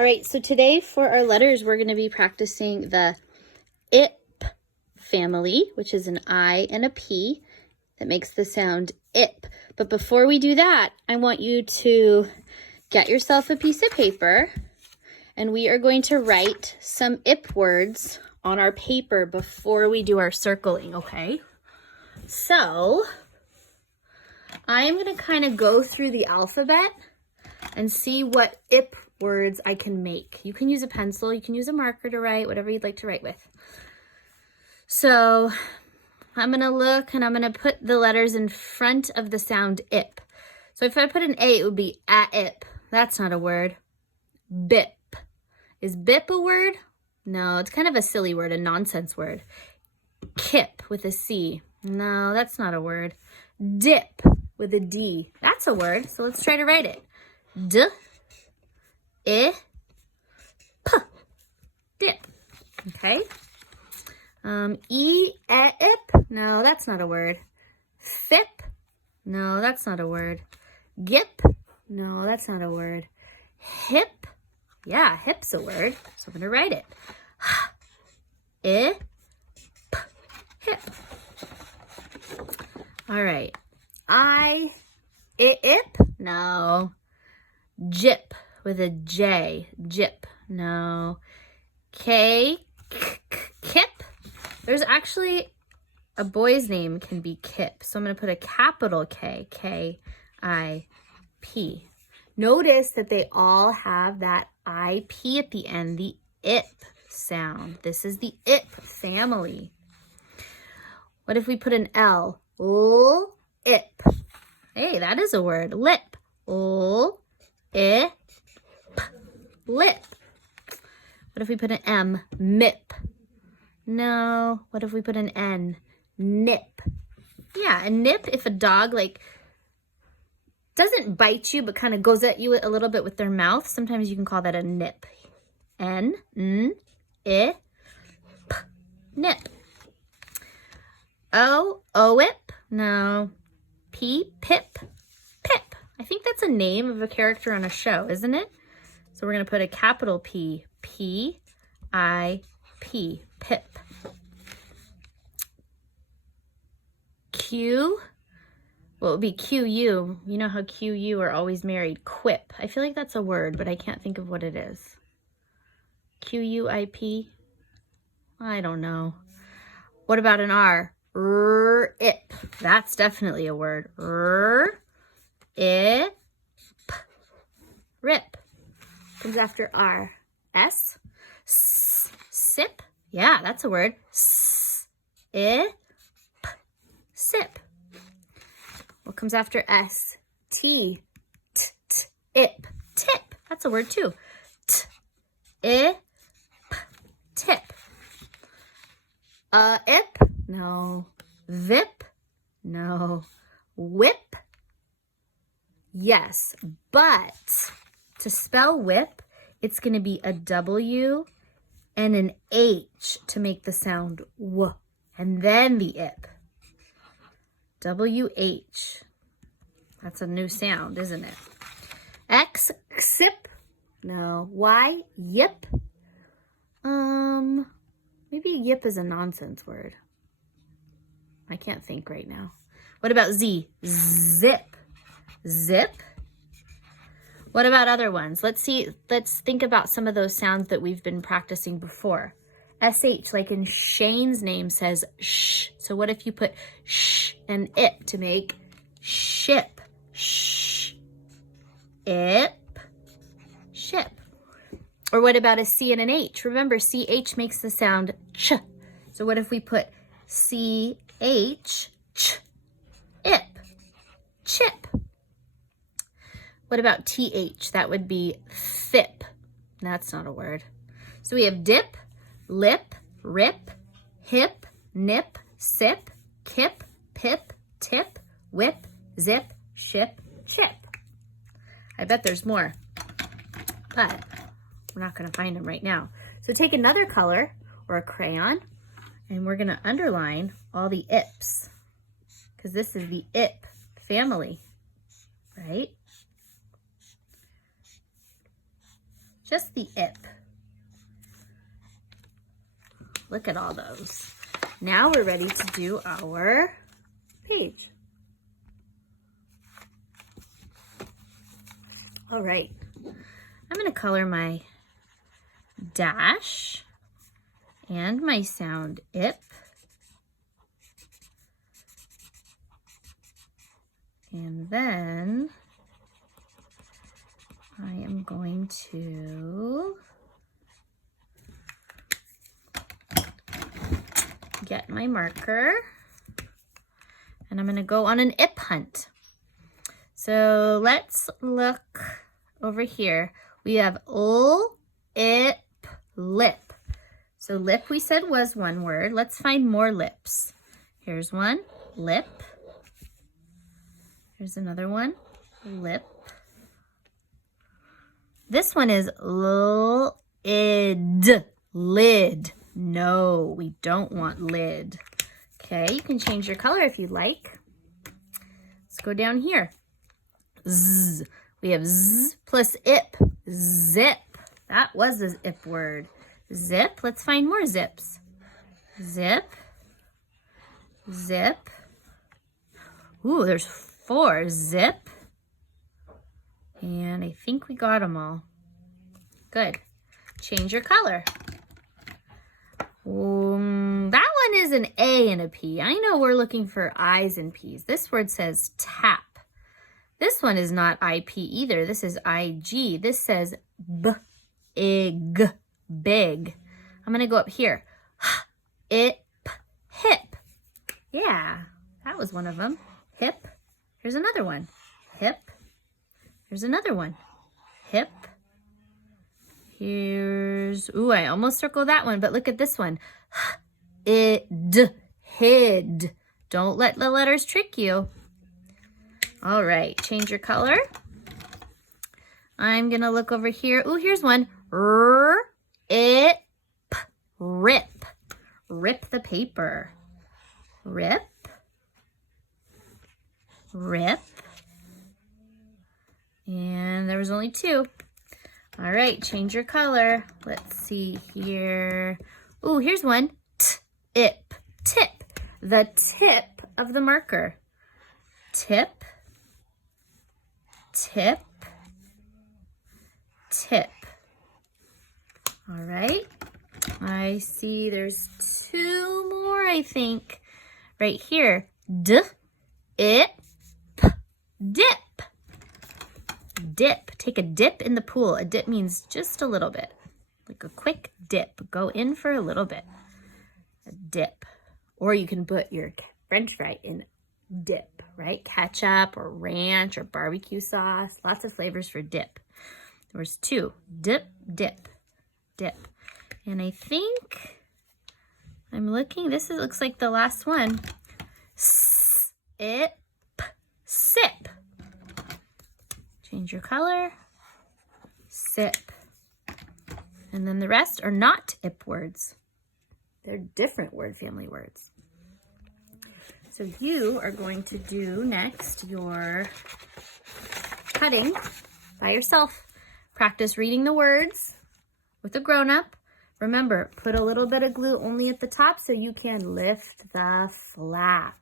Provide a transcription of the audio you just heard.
All right, so today for our letters, we're going to be practicing the IP family, which is an I and a P that makes the sound IP. But before we do that, I want you to get yourself a piece of paper, and we are going to write some IP words on our paper before we do our circling, okay? So I am going to kind of go through the alphabet and see what IP words I can make. You can use a pencil, you can use a marker to write, whatever you'd like to write with. So I'm gonna look and I'm gonna put the letters in front of the sound IP. So if I put an A, it would be a-ip. That's not a word. Bip. Is bip a word? No, it's kind of a silly word, a nonsense word. Kip with a C. No, that's not a word. Dip with a D. That's a word, so let's try to write it. D, I, P, dip. Okay. E-ip. No, that's not a word. Fip. No, that's not a word. Gip. No, that's not a word. Hip. Yeah, hip's a word. So I'm going to write it. I, P, hip. All right. I-ip. No. Jip with a J. Jip. No. K, Kip. There's actually a boy's name can be Kip. So I'm going to put a capital K. K-I-P. Notice that they all have that I-P at the end, the IP sound. This is the IP family. What if we put an L? L-ip. Hey, that is a word. Lip. L-ip. Lip. What if we put an M? Mip. No. What if we put an N? Nip. Yeah, a nip, if a dog doesn't bite you but kind of goes at you a little bit with their mouth, sometimes you can call that a nip. N, N, I, P, nip. O, O-ip. No. P, pip, pip. I think that's a name of a character on a show, isn't it? So we're going to put a capital P, P-I-P, pip. Q, what would be Q-U? You know how Q-U are always married. Quip. I feel like that's a word, but I can't think of what it is. Q-U-I-P? I don't know. What about an R? R-ip. That's definitely a word. R-ip. Rip. Comes after R. S. Sip. Yeah, that's a word. S-ip. Sip. What comes after S? T. Ip. Tip. That's a word too. Ip. Tip. Ip. No. Vip. No. Whip. Yes, but to spell whip, it's going to be a W and an H to make the sound W, and then the ip. W-H. That's a new sound, isn't it? X, xip. No. Y, yip. Maybe yip is a nonsense word. I can't think right now. What about Z? Zip. Zip. What about other ones? Let's think about some of those sounds that we've been practicing before. SH, like in Shane's name, says sh. So what if you put sh and ip to make ship? Sh. Ip. Ship. Or what about a C and an H? Remember, CH makes the sound ch. So what if we put CH, ch, ip, chip? What about TH? That would be fip. That's not a word. So we have dip, lip, rip, hip, nip, sip, kip, pip, tip, whip, zip, ship, chip. I bet there's more, but we're not going to find them right now. So take another color or a crayon, and we're going to underline all the ips, because this is the ip family, right? Just the ip. Look at all those. Now we're ready to do our page. All right. I'm going to color my dash and my sound ip. And then I am going to get my marker and I'm going to go on an ip hunt. So let's look over here. We have l, ip, lip. So lip we said was one word. Let's find more lips. Here's one, lip. Here's another one, lip. This one is lid, lid. No, we don't want lid. Okay, you can change your color if you'd like. Let's go down here. Z. We have z plus ip, zip. That was the ip word. Zip, let's find more zips. Zip, zip. Ooh, there's 4. Zip. And I think we got them all. Good. Change your color. That one is an A and a P. I know we're looking for I's and P's. This word says tap. This one is not IP either. This is IG. This says b-ig, big. I'm going to go up here. Ip, hip. Yeah, that was one of them. Hip. Here's another one. Hip. Here's another one. Hip. Here's, ooh, I almost circled that one, but look at this one. Id, hid. Don't let the letters trick you. All right, change your color. I'm gonna look over here. Ooh, here's one. Ip, rip. Rip the paper. Rip. Rip. And there was only 2. All right, change your color. Let's see here. Ooh, here's one. T-ip, tip. The tip of the marker. Tip, tip, tip. All right. I see there's 2 more, I think. Right here. D-ip, dip. Dip. Take a dip in the pool. A dip means just a little bit. Like a quick dip. Go in for a little bit. A dip. Or you can put your French fry in dip, right? Ketchup or ranch or barbecue sauce. Lots of flavors for dip. There was 2. Dip, dip, dip. And I think I'm looking. This looks like the last one. Sip, sip. Change your color. Sip. And then the rest are not ip words. They're different word family words. So you are going to do next your cutting by yourself. Practice reading the words with a grown-up. Remember, put a little bit of glue only at the top so you can lift the flap.